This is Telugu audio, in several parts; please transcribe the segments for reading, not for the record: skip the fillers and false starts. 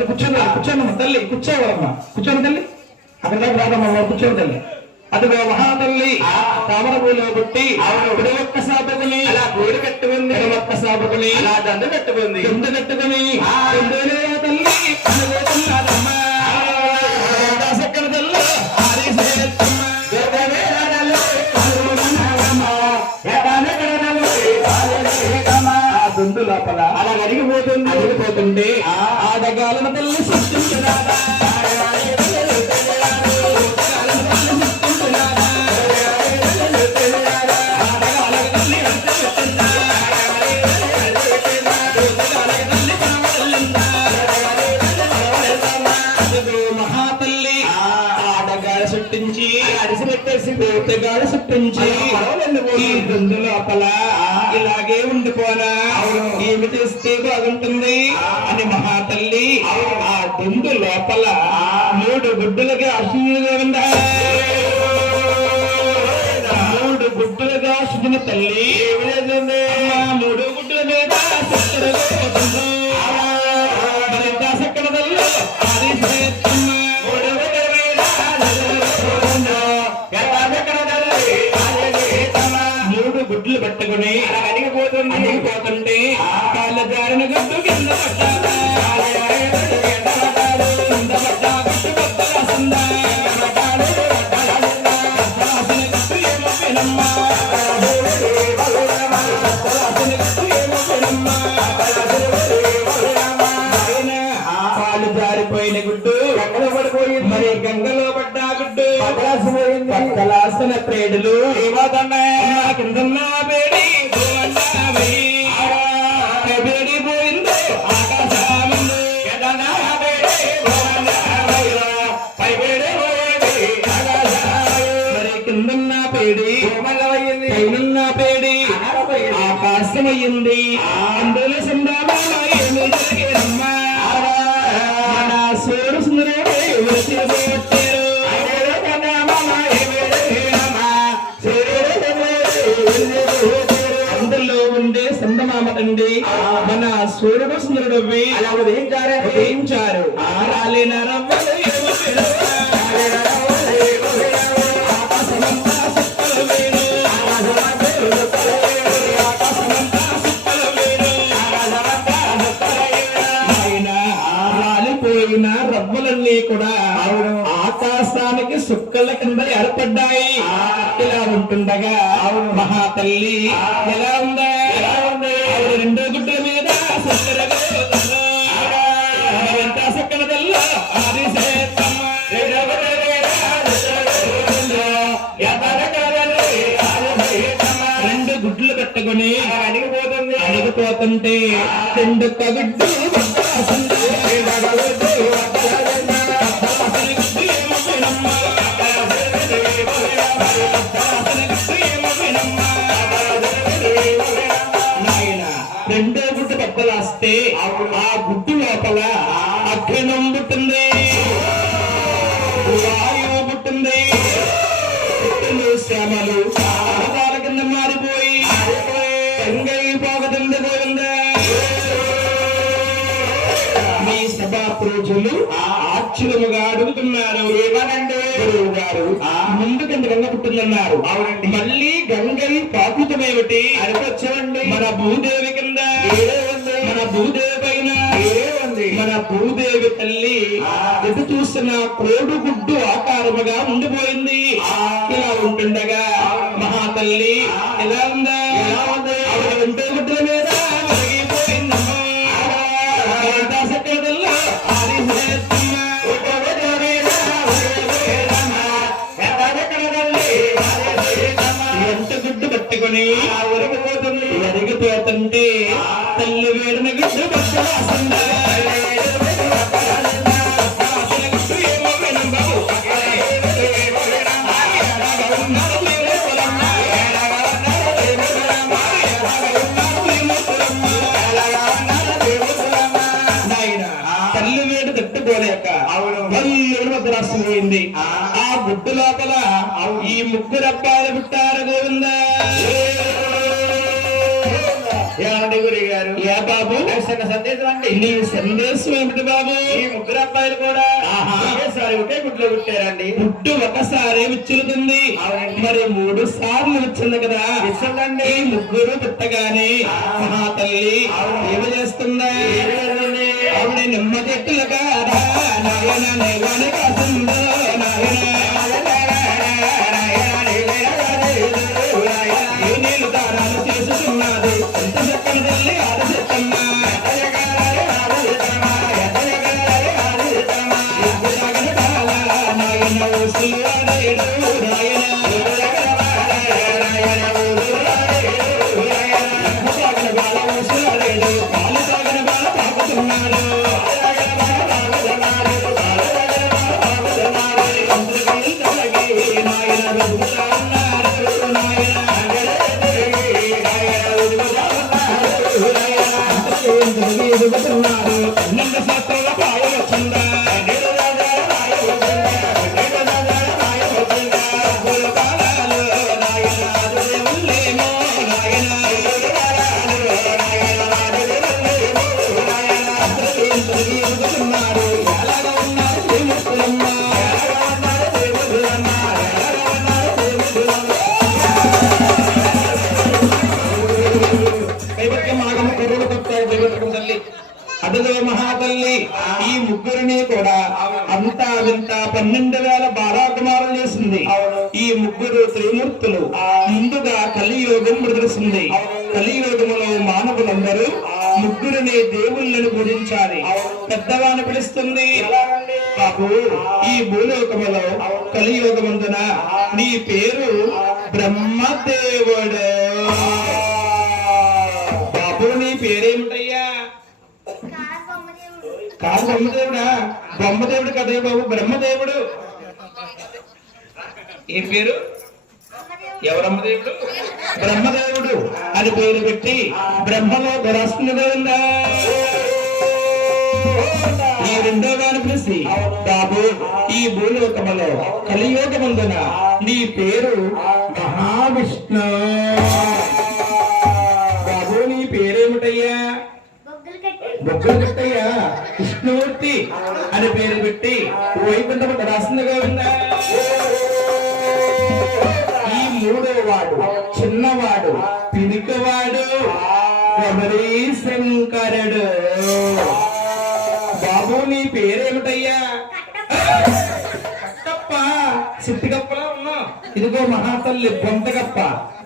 తల్లి కూర్చోండి కూర్చోండి తల్లి కూర్చోవాలమ్మా కూర్చోండి తల్లి అక్కడ దాకా రాదమ్మా కూర్చోండి తల్లి అదిగో మహాతల్లి తామర పూలో పుట్టి ఇప్పుడు ఒక్క సాబకుని అలా పూలు కట్టుకుంది ఒక్క సాబకుని అలా దండ కట్టుకుంది దండ కట్టుకుని తల్లి సక్కన తల్లి దొందు లోపల అలా అడిగిపోతుంటే ఆడగాలన తల్లి సృష్టించరాదా పూర్తిగాడు సృష్టించి ఈ దొందు లోపల ఇలాగే ఉండిపోనా ఏమి చేస్తే బాగుంటుంది అని మహాతల్లి ఆ దొందు లోపల 3 గుడ్డులుగా అసూయంగా 3 గుడ్డులుగా సుజన తల్లి 3 గుడ్డుల మీద సక్కన తల్లి గుడ్లు పట్టుకుని అడిగిపోతుంటే కాళ్ళ జారిన గడ్డు కింద పడ్డా కాళ్ళు జారిపోయిన గుడ్డు గంగలో పడిపోయింది మరి గంగలో పడ్డా గుడ్డు పక్కలాసిన ప్రేడులు కిందన్నా బేడి బేడి పోయిందో మరి కిందన్నా పేడి పైనన్నా పేడి ఆకాశమయ్యింది అందులో సంభావమ్మా సోడు సుందరుడు అందులో ఉండే సందమామ తండ్రి మన సూర్యుడు సుందరుడు అలా ఉదయించారు రాలేన రవ్వలు రాలిపోయిన రవ్వలన్నీ కూడా ఆకాశానికి సుక్కల కింద ఏర్పడ్డాయి ఇలా ఉంటుండగా మహాతల్లి ఎలా ఉందా 2 గుడ్ల మీద సక్కన తల్లి 2 గుడ్లు కట్టుకుని అడిగిపోతుంటే 2 కగుడ్డు రెండో గుడ్డు పెద్దలాస్తే ఆ గుడ్డు లోపల అగ్నం పుట్టింది వాయువు పుట్టింది శ్యామలు ఆధార కింద మారిపోయి పోగదండి పోయిందా మీ సభా ప్రజలు ఆశ్చర్యముగా అడుగుతున్నారు ఏమనండి గురువు గారు ముందు కింద గంగ పుట్టిందన్నారు అవునండి మళ్ళీ గంగని పాకుతమేమిటి అనిపించండి మన భూదేవి కింద మన భూదేవి పైన మన భూదేవి తల్లి ఎటు చూసిన కోడుగుడ్డు ఆకారముగా ఉండిపోయింది ఇలా ఉంటుండగా మహాతల్లి ఎలా ఉందా రెండో గుడ్ల మీద గుడ్డు పట్టుకుని ఎరిగిపోతుంటే తల్లి వేడిన గుడ్డు పట్టుకుందా తల్లి వేడి తట్టుకోలేక రాష్ట్రమైంది ఆ గుడ్డు లోపల ఈ 3 అబ్బాయిలు పుట్టారు గోవిందా గురి గారు బాబు సందేశం అండి. నీ సందేశం ఏమిటి బాబు? ఈ ముగ్గురు అబ్బాయిలు కూడా ఒకేసారి ఒకే గుడ్లో పుట్టారండి. పుట్టు ఒకసారి విచ్చులుతుంది, మరి 3 సార్లు వచ్చింది కదా. విచ్చండి. ఈ ముగ్గురు పుట్టగానే మహాతల్లి ఏమి చేస్తుందా? ఆవిడ నిమ్మ చెట్టులు కాదా నాయన నేవాని కాసిందో నాయన నీళ్ళు దారాలు చేసుకున్నది ఎంత చక్కని తల్లి ఆడచెత్తమ్మా. నాయన ఊసులు ఆడేడు నాయన పాలు తాగిన బాల తాగుతున్నాడు. ఎదుగుతున్నాడు. 12 శాస్త్రాల పాలు వచ్చిందా ఎదుగుతున్నాడు. ఎలాగా ఉన్నారు శ్రీముఖులమ్మ, అదిగో మహాతల్లి ఈ ముగ్గురిని కూడా అంతా వింత 12,000 బాలాకుమారులు చేసింది. ఈ ముగ్గురు త్రిమూర్తులు ముందుగా కలియోగం ప్రదర్శింది. కలియోగములో మానవులందరూ ముగ్గురిని దేవుళ్ళని పూజించాలి. పెద్దవాణ్ణి పిలుస్తుంది. బాబు ఈ భూలోకములో కలియోగమందున నీ పేరు బ్రహ్మదేవుడు. బాబు నీ పేరేమిటయ్యా? కాదు బ్రహ్మదేవుడా? బ్రహ్మదేవుడు కదే బాబు, బ్రహ్మదేవుడు. ఏ పేరు? ఎవరమ్మదేవుడు? బ్రహ్మదేవుడు అని పేరు పెట్టి బ్రహ్మలో రాష్ట్రంగా ఈ 2వ వాని పిలిచి బాబు ఈ భూలోకములో కలియోగమందున నీ పేరు మహావిష్ణు. బాబు నీ పేరేమిటయ్యా? బొగ్గలు కట్టయ్యా విష్ణుమూర్తి అని పేరు పెట్టి వైకుంఠం రాసిందిగా ఉందా. ఈ 3వ వాడు చిన్నవాడు పిరికవాడు గౌరీ శంకరుడు. బాబు నీ పేరేమిటయ్యా? కట్టప్ప. సిట్టిగప్పలా ఉన్నావు. ఇదిగో మహాతల్లి బొంతగప్ప,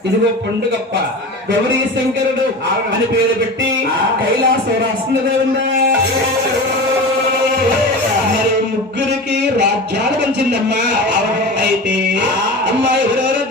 ఇదిగో పండుగప్ప. గౌరీ శంకరుడు అని పేరు పెట్టి కైలాసం రాస్తుందిగా ఉందా. మరి ముగ్గురికి రాజ్యాలు పంచిందమ్మా. అయితే అమ్మాయి ఎవరెవరు